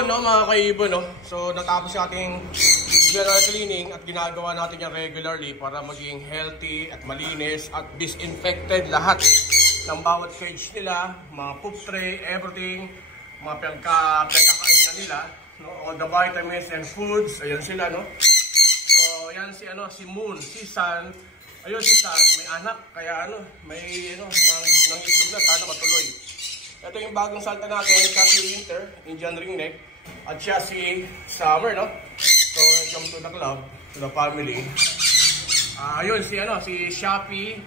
No, mga kaibo, no? So, natapos yung ating general cleaning at ginagawa natin yung regularly para maging healthy at malinis at disinfected lahat ng bawat cage nila, mga poop tray, everything, mga pinagkakain na nila, no? All the vitamins and foods, ayun sila, no? So, yan si, si Moon, si Sun, ayun si Sun, may anak, kaya may, nang itlog na, sana matuloy. Ito yung bagong salta natin, siya si Winter, Indian ringneck, at siya si Summer, no? So, welcome to the club, to the family. Ayun, si Shopee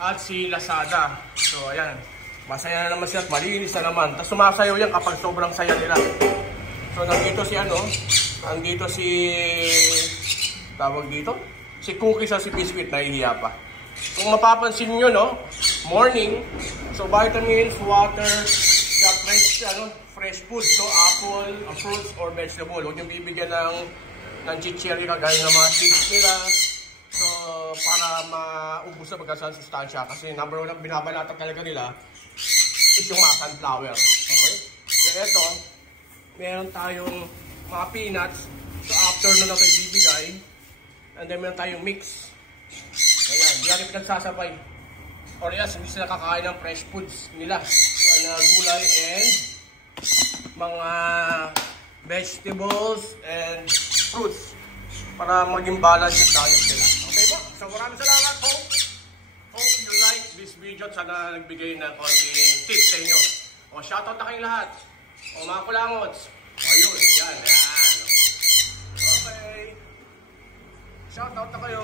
at si Lazada. So, ayan, masaya na naman siya at malinis na naman. Tapos sumasayaw yan kapag sobrang saya nila. So, nandito si tawag dito, si Cookies at si Biscuit nahihiya pa. Kung mapapansin nyo, no, morning, so vitamins, water, fresh food, so apple, fruits, or vegetable. Huwag yung bibigyan ng chichiri kagaya ng mga seeds nila. So, para maubos na magkasang sustansya. Kasi number one ang binabalatan talaga nila is yung mga sunflower. Okay? So, ito, meron tayong mga peanuts. So, after na natin ibibigay. And then, meron tayong mix. Ayan, di natin pinagsasabay. Or yes, hindi sila kakain ng fresh foods nila. So, gulay and mga vegetables and fruits para maging balance yung diet nila. Okay po? So, maraming salamat. Hope you like this video. Sana nagbigay ng konting tips sa inyo. O, shoutout na kayong lahat. O, mga kulangots. O, yun. Yan. Okay. Shoutout na kayo.